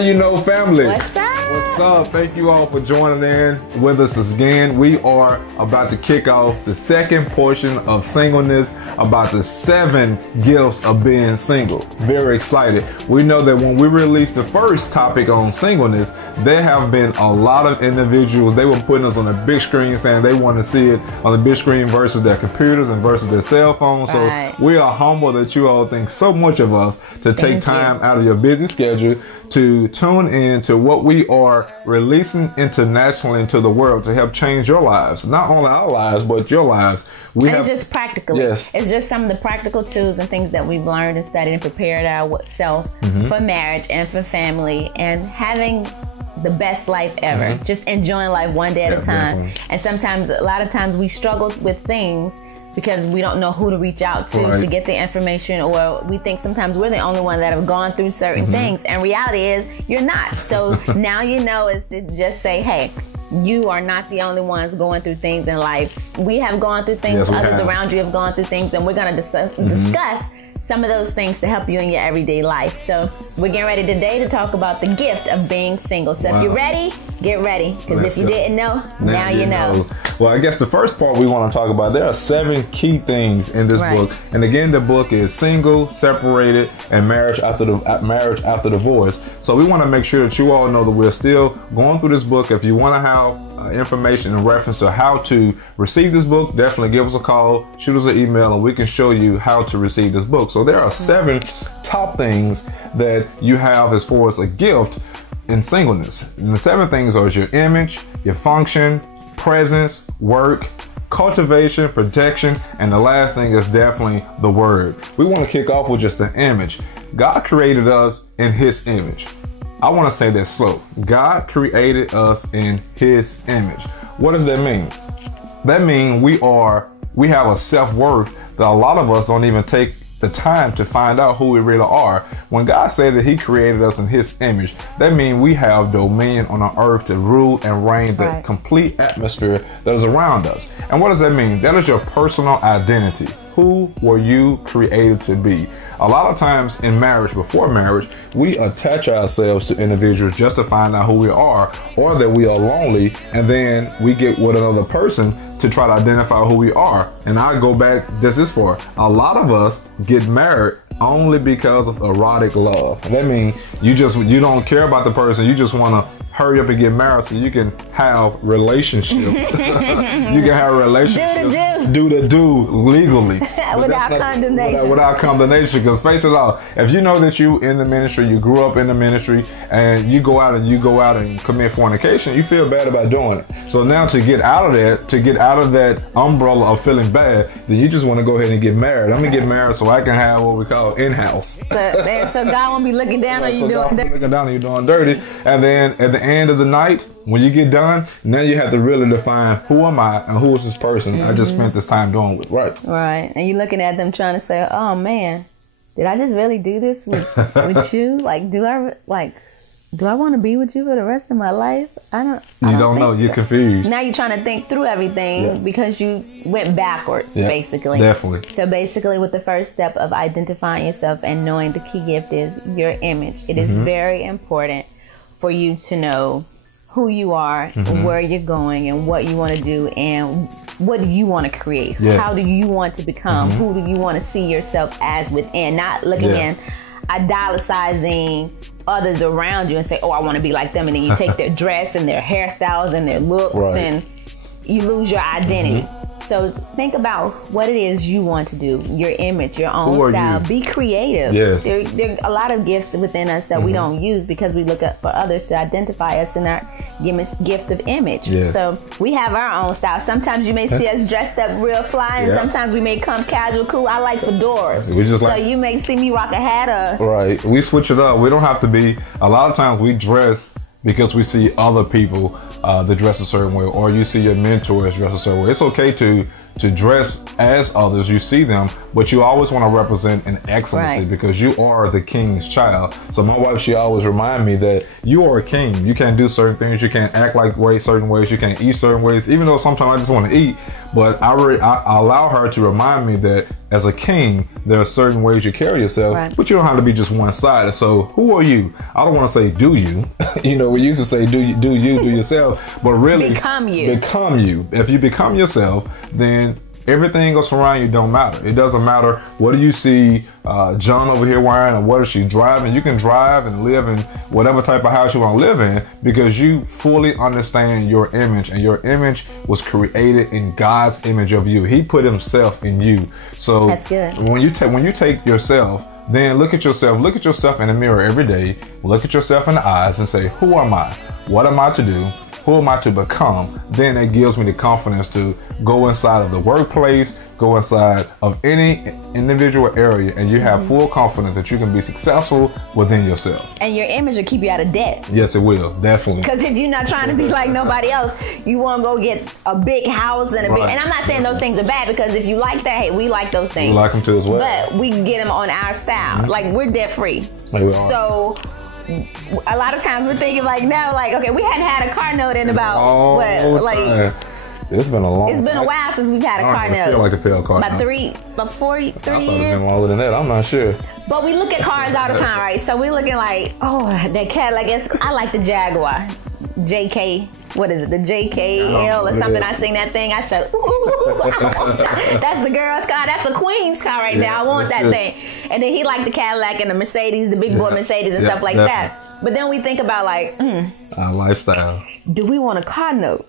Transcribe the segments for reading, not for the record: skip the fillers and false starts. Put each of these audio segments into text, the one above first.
You Know family. What's up? What's up? Thank you all for joining in with us again. We are about to kick off the second portion of Singleness, about the 7 gifts of being single. Very excited. We know that when we released the first topic on singleness, there have been a lot of individuals, they were putting us on the big screen saying they want to see it on the big screen versus their computers and versus their cell phones. So we are humble that you all think so much of us to take time out of your busy schedule to tune in to what we are releasing internationally into the world to help change your lives. Not only our lives, but your lives. It's just practical. Yes. It's just some of the practical tools and things that we've learned and studied and prepared ourselves for marriage and for family and having the best life ever. Just enjoying life one day at a time. Definitely. And sometimes, a lot of times we struggle with things because we don't know who to reach out to get the information, or we think sometimes we're the only one that have gone through certain things, and reality is you're not. So now you know is to just say, hey, you are not the only ones going through things in life. We have gone through things, others around you have gone through things, and we're going to discuss some of those things to help you in your everyday life. So we're getting ready today to talk about the gift of being single. So if you're ready, get ready. Because if you didn't know, now you know. Well, I guess the first part we want to talk about, there are 7 key things in this book. And again, the book is Single, Separated, and Marriage After Divorce. So we want to make sure that you all know that we're still going through this book. If you want to have information in reference to how to receive this book, definitely give us a call, shoot us an email, and we can show you how to receive this book. So there are 7 top things that you have as far as a gift in singleness. And the 7 things are your image, your function, presence, work, cultivation, protection, and the last thing is definitely the word. We want to kick off with just the image. God created us in His image. I want to say that slow. God created us in His image. What does that mean? That means we have a self-worth that a lot of us don't even take the time to find out who we really are. When God said that He created us in His image, that means we have dominion on the earth to rule and reign the complete atmosphere that is around us. And what does that mean? That is your personal identity. Who were you created to be? A lot of times in marriage, before marriage, we attach ourselves to individuals just to find out who we are, or that we are lonely, and then we get with another person to try to identify who we are. And I go back this far. A lot of us get married only because of erotic love. That means you don't care about the person. You just want to hurry up and get married so you can have relationships. You can have relationships. Do legally. Without condemnation. Without condemnation. Because face it all, if you know that you in the ministry, you grew up in the ministry, and you go out and commit fornication, you feel bad about doing it. So now to get out of that umbrella of feeling bad, then you just want to go ahead and get married. I'm gonna get married so I can have what we call in-house. So God won't be looking down on you doing dirty. Looking down on you doing dirty. And then at the end of the night, when you get done, now you have to really define who am I and who is this person I just spent this time doing with. Right. And you're looking at them trying to say, oh man, did I just really do this with you? Like, do I want to be with you for the rest of my life? I don't know. You're confused. Now you're trying to think through everything because you went backwards, basically. Definitely. So basically, with the first step of identifying yourself and knowing the key gift is your image. It is very important for you to know who you are, where you're going, and what you want to do, and what do you want to create? How do you want to become? Who do you want to see yourself as within? Not looking and idolicizing others around you and say, oh, I want to be like them, and then you take their dress and their hairstyles and their looks and you lose your identity. So think about what it is you want to do, your image, your own style. Be creative. There are a lot of gifts within us that we don't use because we look up for others to identify us in our gift of image. So we have our own style. Sometimes you may see us dressed up real fly, and sometimes we may come casual, cool. I like fedoras. So you may see me rock a hat. We switch it up. We don't have to be. A lot of times we dress because we see other people that dress a certain way, or you see your mentors dress a certain way. It's okay to dress as others, you see them, but you always want to represent an excellency because you are the king's child. So my wife, she always remind me that you are a king. You can't do certain things. You can't act like certain ways. You can't eat certain ways, even though sometimes I just want to eat. But I allow her to remind me that as a king, there are certain ways you carry yourself, right. but you don't have to be just one-sided. So who are you? I don't want to say do you. You know, we used to say do yourself, but really become you. Become you. If you become yourself, then everything else around you don't matter. It doesn't matter what do you see John over here wearing or what is she driving. You can drive and live in whatever type of house you want to live in because you fully understand your image, and your image was created in God's image of you. He put himself in you. So that's good. When you take yourself, then look at yourself in the mirror every day. Look at yourself in the eyes and say, who am I? What am I to do? Who am I to become? Then it gives me the confidence to go inside of the workplace, go inside of any individual area, and you have full confidence that you can be successful within yourself. And your image will keep you out of debt. Yes, it will, definitely. Because if you're not trying to be like nobody else, you want to go get a big house and a big. And I'm not saying those things are bad, because if you like that, hey, we like those things. We like them too as well. But we can get them on our style. Like, we're debt free. So a lot of times we're thinking like now, like, okay, we hadn't had a car note in about it's been a long. It's been a while since we've had a car note. I feel like to pay a car. About 3 years. I thought it's been longer than that. I'm not sure. But we look at cars all the time, right? So we're looking like, oh, that Cadillac. I like the Jaguar. JK, what is it? The JKL or something. I seen that thing. I said, ooh, that's the girl's car. That's a queen's car right there. I want that thing. And then he liked the Cadillac and the Mercedes, the big boy Mercedes and stuff like that. But then we think about like, our lifestyle. Do we want a car note?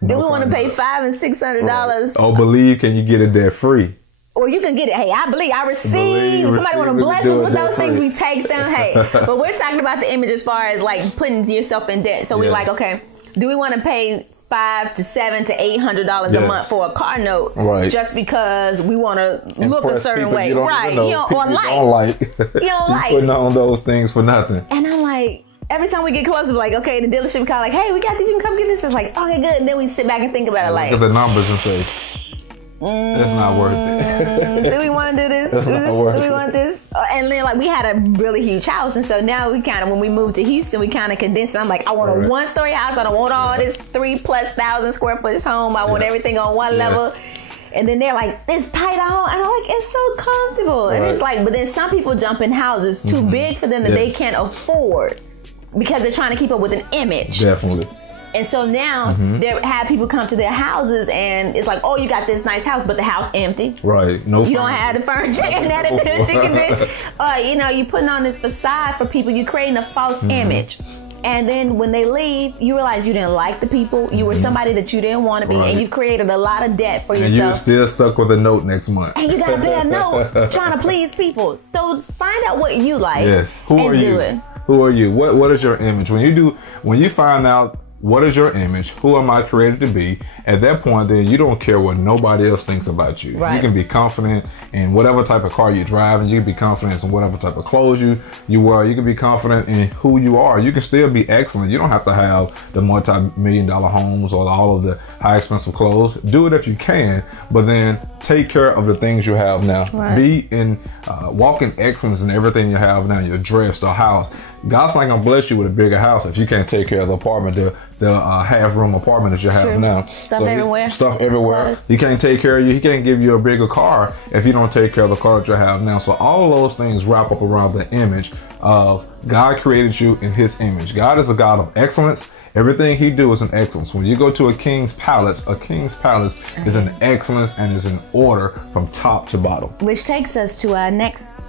Do we want to pay $500 and $600? Oh, believe, can you get it debt free? Or you can get it. Hey, I believe, I receive. Somebody want to bless us with those things, we take them. Hey, but we're talking about the image as far as like putting yourself in debt. So we're like, okay, do we want to pay $500 to $700 to $800 a month for a car note, just because we want to look a certain way, right? You don't like. You don't like putting on those things for nothing. And I'm like, every time we get closer, we're like, okay, the dealership call, like, hey, we got this, you can come get this. It's like, okay, good. And then we sit back and think about it, like, look at the numbers and say, it's not worth it. Do we want to do this? Do we want this? And then, like, we had a really huge house, and so now we kind of, when we moved to Houston, we kind of condensed it. I'm like, I want a one-story house. I don't want all this 3,000+ square foot home. I want everything on one level. And then they're like, it's tight on. And I'm like, it's so comfortable. And it's like, but then some people jump in houses too big for them that they can't afford because they're trying to keep up with an image. Definitely. And so now they have people come to their houses, and it's like, oh, you got this nice house, but the house empty. Right. No. You don't have the furniture in that you know, you're putting on this facade for people. You're creating a false image. And then when they leave, you realize you didn't like the people. You were somebody that you didn't want to be, and you've created a lot of debt for yourself. And you're still stuck with a note next month. And you got to pay a note trying to please people. So find out what you like. Yes. Who are you? Who are you? What is your image? When you find out what is your image, who am I created to be, at that point, then you don't care what nobody else thinks about you. Right. You can be confident in whatever type of car you drive, and you can be confident in whatever type of clothes you wear. You can be confident in who you are. You can still be excellent. You don't have to have the multi-million-dollar homes or all of the high expensive clothes. Do it if you can, but then take care of the things you have now. Right. Be in walk in excellence in everything you have now. Your dress, the house. God's not gonna bless you with a bigger house if you can't take care of the apartment, the half-room apartment that you have now. Stuff everywhere. Stuff everywhere. He can't take care of you. He can't give you a bigger car if you don't take care of the car that you have now. So all of those things wrap up around the image of God created you in His image. God is a God of excellence. Everything He do is in excellence. When you go to a king's palace is in excellence and is in order from top to bottom. Which takes us to our next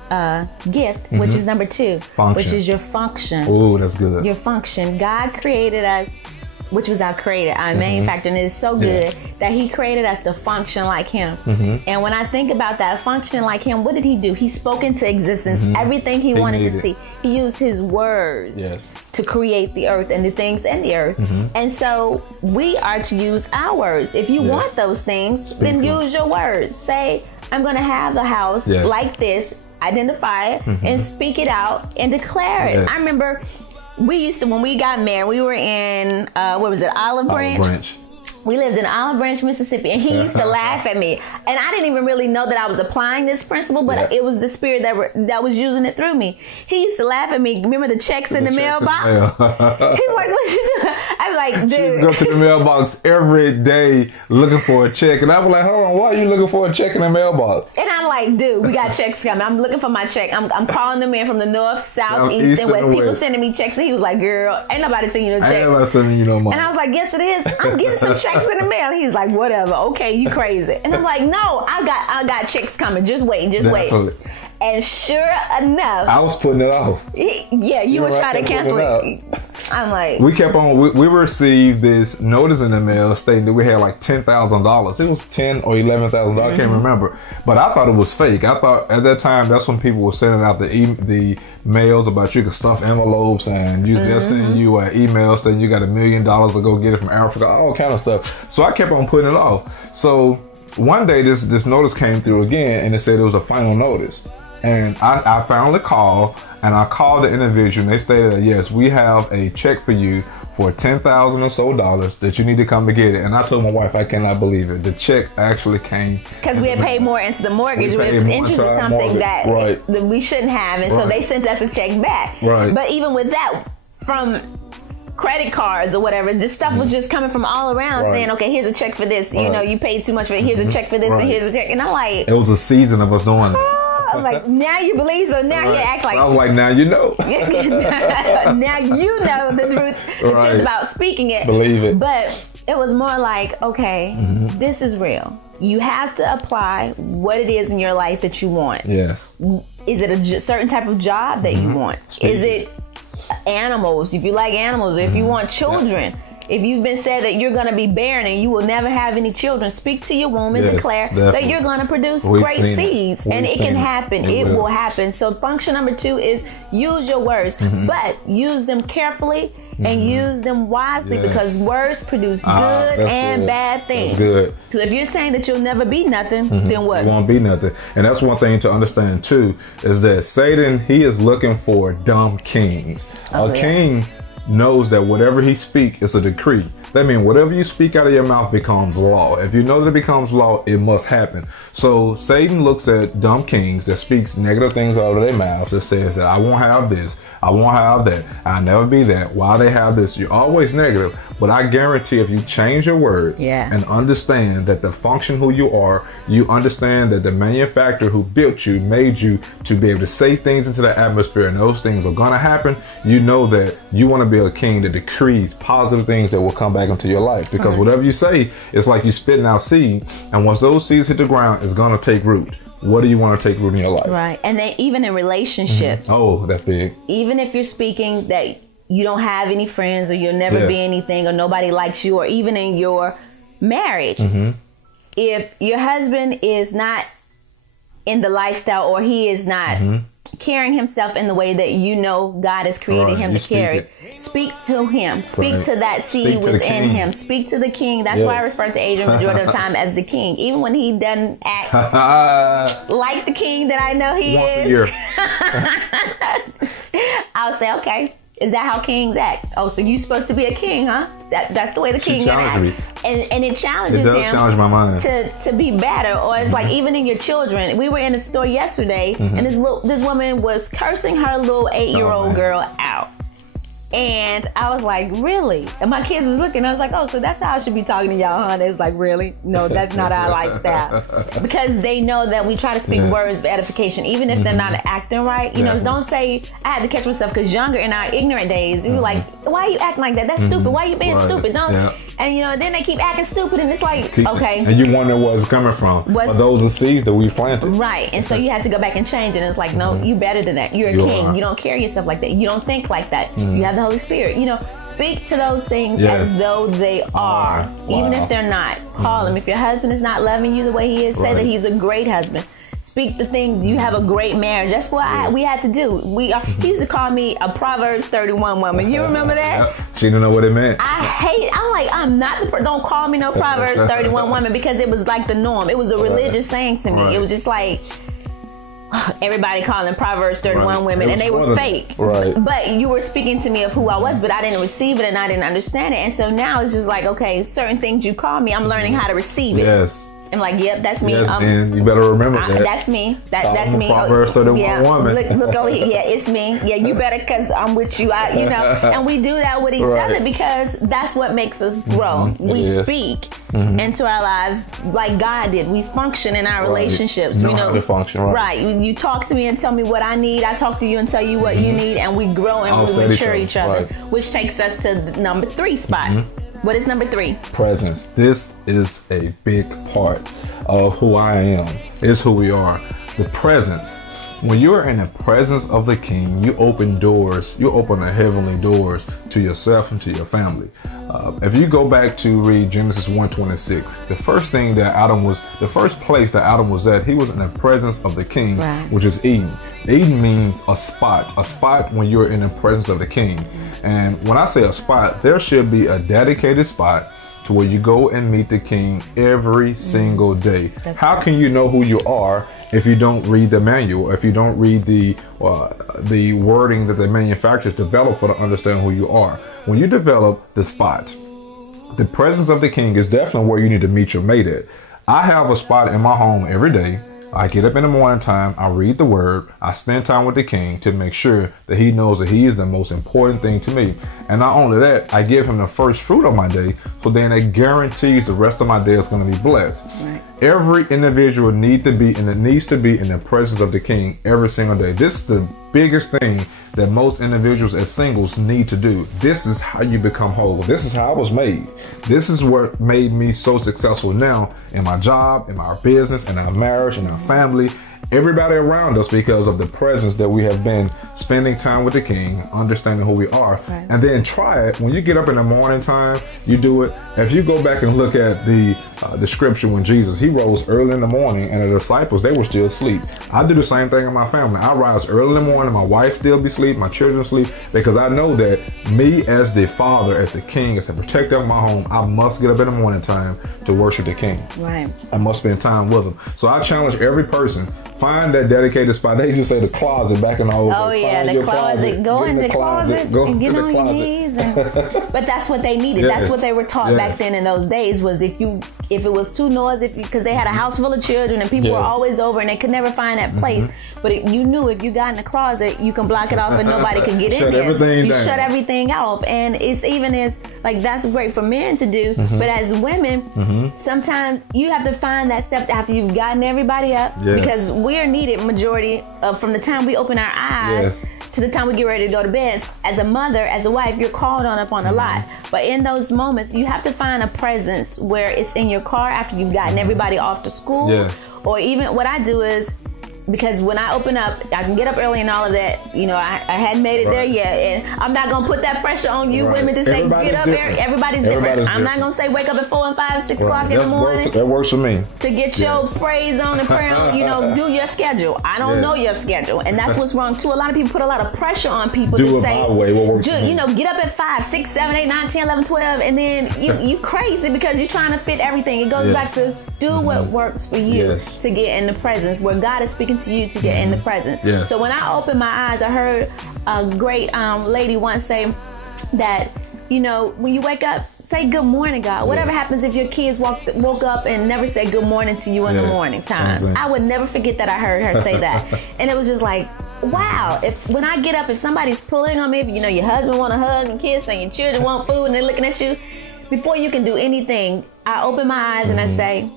gift, which is number 2, which is your function. Ooh, that's good. Your function. God created us, which was our creator, our main factor, and it is so good that He created us to function like Him. And when I think about that, functioning like Him, what did He do? He spoke into existence everything He wanted to see. He used His words to create the earth and the things in the earth. And so we are to use our words. If you want those things, then use your words. Say, I'm going to have a house like this, identify it, and speak it out and declare it. I remember we used to, when we got married, we were in, what was it, Olive Branch? We lived in Olive Branch, Mississippi, and he used to laugh at me. And I didn't even really know that I was applying this principle, but it was the spirit that was using it through me. He used to laugh at me. Remember the checks in the mailbox? He was like, what you doing? I was like, dude. She would go to the mailbox every day looking for a check. And I was like, hold on, why are you looking for a check in the mailbox? And I'm like, dude, we got checks coming. I'm looking for my check. I'm calling them in from the north, south, east, and west. People sending me checks. And he was like, girl, ain't nobody sending you no checks. Ain't nobody sending you no money. And I was like, yes, it is. I'm getting some checks in the mail. He was like, whatever. Okay, you crazy. And I'm like, no, I got checks coming. Just wait. And sure enough, I was putting it off. You were trying to cancel it. I'm like, we kept on. We received this notice in the mail stating that we had like $10,000. It was $10,000 or $11,000. I can't remember. But I thought it was fake. I thought at that time that's when people were sending out the mails about you can stuff envelopes and they're sending you emails saying you got $1 million to go get it from Africa, all kind of stuff. So I kept on putting it off. So one day this notice came through again, and it said it was a final notice. And I finally called, and I called the individual, and they stated that, yes, we have a check for you for $10,000 or so that you need to come to get it. And I told my wife, I cannot believe it. The check actually came. Because we had paid more into the mortgage with interest is something that we shouldn't have. And so they sent us a check back. Right. But even with that, from credit cards or whatever, this stuff was just coming from all around saying, okay, here's a check for this. You know, you paid too much for it. Here's a check for this and here's a check. And I'm like, it was a season of us doing it. I'm like, now you believe, so now he acts like. I was like, now you know. Now you know the truth about speaking it. Believe it. But it was more like, okay, this is real. You have to apply what it is in your life that you want. Yes. Is it a certain type of job that you want? Is it animals? If you like animals, or if you want children. If you've been said that you're going to be barren and you will never have any children, speak to your womb and declare that you're going to produce great seeds. And it can happen. It will happen. So function number 2 is use your words, but use them carefully and use them wisely because words produce good and bad things. That's good. So if you're saying that you'll never be nothing, then what? You won't be nothing. And that's one thing to understand too, is that Satan, he is looking for dumb kings. King knows that whatever he speaks is a decree. That means whatever you speak out of your mouth becomes law. If you know that it becomes law, it must happen. So Satan looks at dumb kings that speaks negative things out of their mouths that says that I won't have this, I won't have that, I'll never be that. Why they have this? You're always negative. But I guarantee if you change your words and understand that the function who you are, you understand that the manufacturer who built you, made you to be able to say things into the atmosphere and those things are going to happen, you know that you want to be a king that decrees positive things that will come back into your life. Because whatever you say, it's like you spitting out seed. And once those seeds hit the ground, it's going to take root. What do you want to take root in your life? Right. And then even in relationships. Oh, that's big. Even if you're speaking that you don't have any friends or you'll never be anything or nobody likes you, or even in your marriage, if your husband is not in the lifestyle or he is not carrying himself in the way that you know God has created him to carry, speak to him. Speak to that seed within him. Speak to the king. That's why I refer to Adrian majority of the time as the king. Even when he doesn't act like the king that I know he is. I'll say, okay, is that how kings act? Oh, so you're supposed to be a king, huh? That's the way the king acts. And it challenges him challenge my mind. to be better. Or it's like even in your children. We were in a store yesterday and this woman was cursing her little 8-year-old girl out. And I was like, really? And my kids was looking. I was like, oh, so that's how I should be talking to y'all, huh? They was like, really? No, that's not our lifestyle. Because they know that we try to speak words of edification, even if they're not acting right. You know, don't say, I had to catch myself, because younger in our ignorant days, we were like, why are you acting like that? That's stupid. Why are you being stupid? Don't. And, you know, then they keep acting stupid, and it's like, okay. And you wonder where it's coming from. But those are seeds that we planted. Right. And so you have to go back and change it. And it's like, no, you better than that. You're a king. You don't carry yourself like that. You don't think like that. You have the Holy Spirit. You know, speak to those things as though they are, even if they're not. Call them. If your husband is not loving you the way he is, say that he's a great husband. Speak the things. You have a great marriage. That's what we had to do. He used to call me a Proverbs 31 woman. You remember that? She didn't know what it meant. I'm like, I'm not don't call me no Proverbs 31 woman, because it was like the norm. It was a religious saying to me. It was just like, everybody calling Proverbs 31 women, and they were fake. Right. But you were speaking to me of who I was, but I didn't receive it and I didn't understand it. And so now it's just like, okay, certain things you call me, I'm learning how to receive it. Yes. I'm like, yep, that's me. Yes, and you better remember that. That's me. That's me. Proverbs 31 woman. Look over here. Yeah, it's me. Yeah, you better, because I'm with you. And we do that with each other because that's what makes us grow. We speak into our lives like God did. We function in our relationships. Know how to function, right. You talk to me and tell me what I need. I talk to you and tell you what you need, and we grow and we mature each other, which takes us to the number 3 spot. What is number 3? Presence. This is a big part of who I am. It's who we are. The presence. When you are in the presence of the King, you open doors. You open the heavenly doors to yourself and to your family. If you go back to read Genesis 1:26, the first place that Adam was at, he was in the presence of the King, which is Eden. Eden means a spot when you're in the presence of the King. And when I say a spot, there should be a dedicated spot to where you go and meet the King every single day. How can you know who you are if you don't read the manual, if you don't read the wording that the manufacturers develop for to understand who you are? When you develop the spot, the presence of the King is definitely where you need to meet your mate at. I have a spot in my home every day. I get up in the morning time, I read the word, I spend time with the King to make sure that he knows that he is the most important thing to me. And not only that, I give him the first fruit of my day, so then it guarantees the rest of my day is going to be blessed. Right. Every individual needs to be in the presence of the King every single day. This is the biggest thing that most individuals as singles need to do. This is how you become whole. This is how I was made. This is what made me so successful now in my job, in our business, in our marriage, in our family, everybody around us, because of the presence that we have been spending time with the King, understanding who we are. Right. And then try it. When you get up in the morning time, you do it. If you go back and look at the scripture when Jesus, he rose early in the morning and the disciples, they were still asleep. I do the same thing in my family. I rise early in the morning, my wife still be asleep, my children sleep, because I know that me as the father, as the King, as the protector of my home, I must get up in the morning time to worship the King. Right. I must spend time with him. So I challenge every person, find that dedicated spot. They used to say the closet back in the old days. Oh yeah, the closet. Go in the closet and get on your knees. But that's what they needed. Yes. That's what they were taught back then in those days, was if it was too noisy, because they had a house full of children and people were always over and they could never find that place. But you knew if you got in the closet, you can block it off and nobody can get in there. You shut everything off. And it's even as, like, that's great for men to do. But as women, sometimes you have to find that step after you've gotten everybody up. Because we are needed majority of, from the time we open our eyes to the time we get ready to go to bed. As a mother, as a wife, you're called on a lot. But in those moments, you have to find a presence where it's in your car after you've gotten everybody off to school. Or even what I do is, because when I open up, I can get up early and all of that. You know, I hadn't made it there yet. And I'm not going to put that pressure on you women to say, get up, everybody's different. I'm not going to say wake up at 4 and 5, 6 o'clock in the morning. That works for me. To get your praise on and prayer on, you know, do your schedule. I don't know your schedule. And that's what's wrong too. A lot of people put a lot of pressure on people to say, what works for me. You know, get up at 5, 6, 7, 8, 9, 10, 11, 12. And then you crazy because you're trying to fit everything. It goes back to do what works for you to get in the presence where God is speaking to you to get in the presence. So when I opened my eyes, I heard a great lady once say that, you know, when you wake up, say good morning, God. Whatever happens if your kids woke up and never say good morning to you in the morning time. I would never forget that I heard her say that. And it was just like, wow, when I get up, if somebody's pulling on me, if you know your husband want a hug and kiss and your children want food and they're looking at you, before you can do anything, I open my eyes and I say,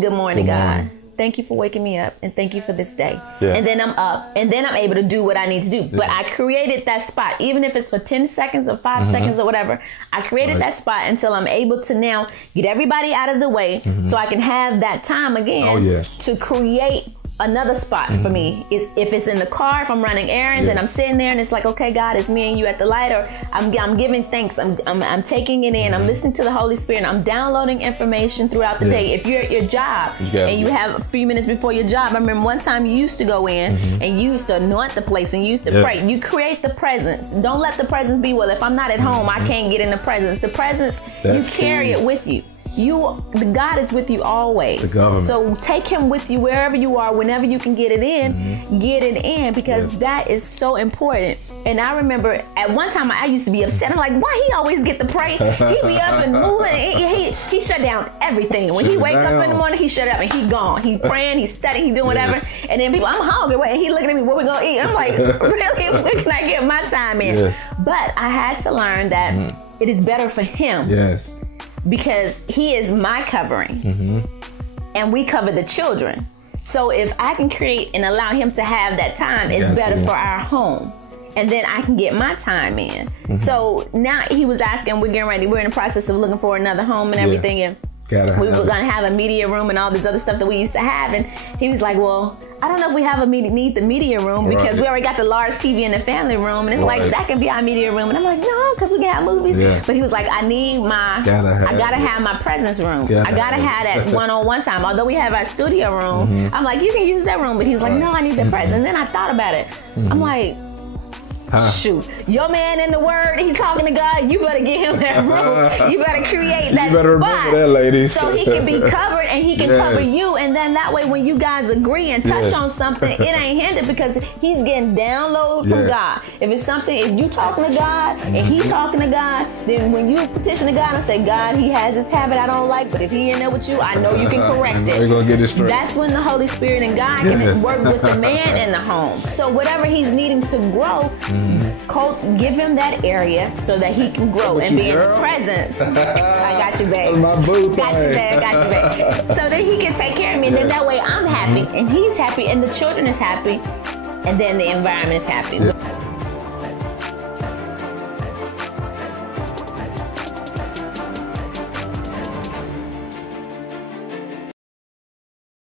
good morning, God. Thank you for waking me up and thank you for this day. And then I'm up and then I'm able to do what I need to do. But I created that spot, even if it's for 10 seconds or 5 seconds or whatever. I created that spot until I'm able to now get everybody out of the way so I can have that time again to create another spot for me. Is if it's in the car, if I'm running errands and I'm sitting there and it's like, okay, God, it's me and you at the light, or I'm giving thanks, I'm taking it in, I'm listening to the Holy Spirit, I'm downloading information throughout the day. If you're at your job and you have a few minutes before your job, I remember one time you used to go in and you used to anoint the place and you used to pray. You create the presence. Don't let the presence be, well, if I'm not at home, I can't get in the presence. The presence, you carry it with you. God is with you always. The government. So take him with you wherever you are, whenever you can get it in, get it in, because that is so important. And I remember at one time I used to be upset. I'm like, why he always get to pray? He be up and moving. He shut down everything. When he wake up in the morning, he shut up and he gone. He praying, he studying, he doing whatever. And then people, I'm hungry. Wait, he looking at me, what we gonna eat? I'm like, really? When can I get my time in? But I had to learn that it is better for him. Because he is my covering. And we cover the children. So if I can create and allow him to have that time, it's better for our home. And then I can get my time in. So now he was asking, we're getting ready. We're in the process of looking for another home and everything. And we were going to have a media room and all this other stuff that we used to have. And he was like, well, I don't know if we have need the media room because we already got the large TV in the family room. And it's like, that can be our media room. And I'm like, no, because we can have movies. But he was like, I gotta have my presence room. I gotta have that one-on-one time. Although we have our studio room, I'm like, you can use that room. But he was like, no, I need the presence. And then I thought about it. I'm like, shoot, your man in the word, he's talking to God, you better get him that room. You better create that spot. That, ladies. So he can be covered and he can cover you. And then that way when you guys agree and touch on something, it ain't hindered because he's getting download from God. If it's something, if you talking to God and he talking to God, then when you petition to God and say, God, he has this habit I don't like, but if he in there with you, I know you can correct it. Gonna get it straight. That's when the Holy Spirit and God can work with the man in the home. So whatever he's needing to grow, give him that area so that he can grow and be in the presence. I got you, babe. My boo. Got you, babe. Got you, babe. So that he can take care of me, and then that way I'm happy, and he's happy, and the children is happy, and then the environment is happy.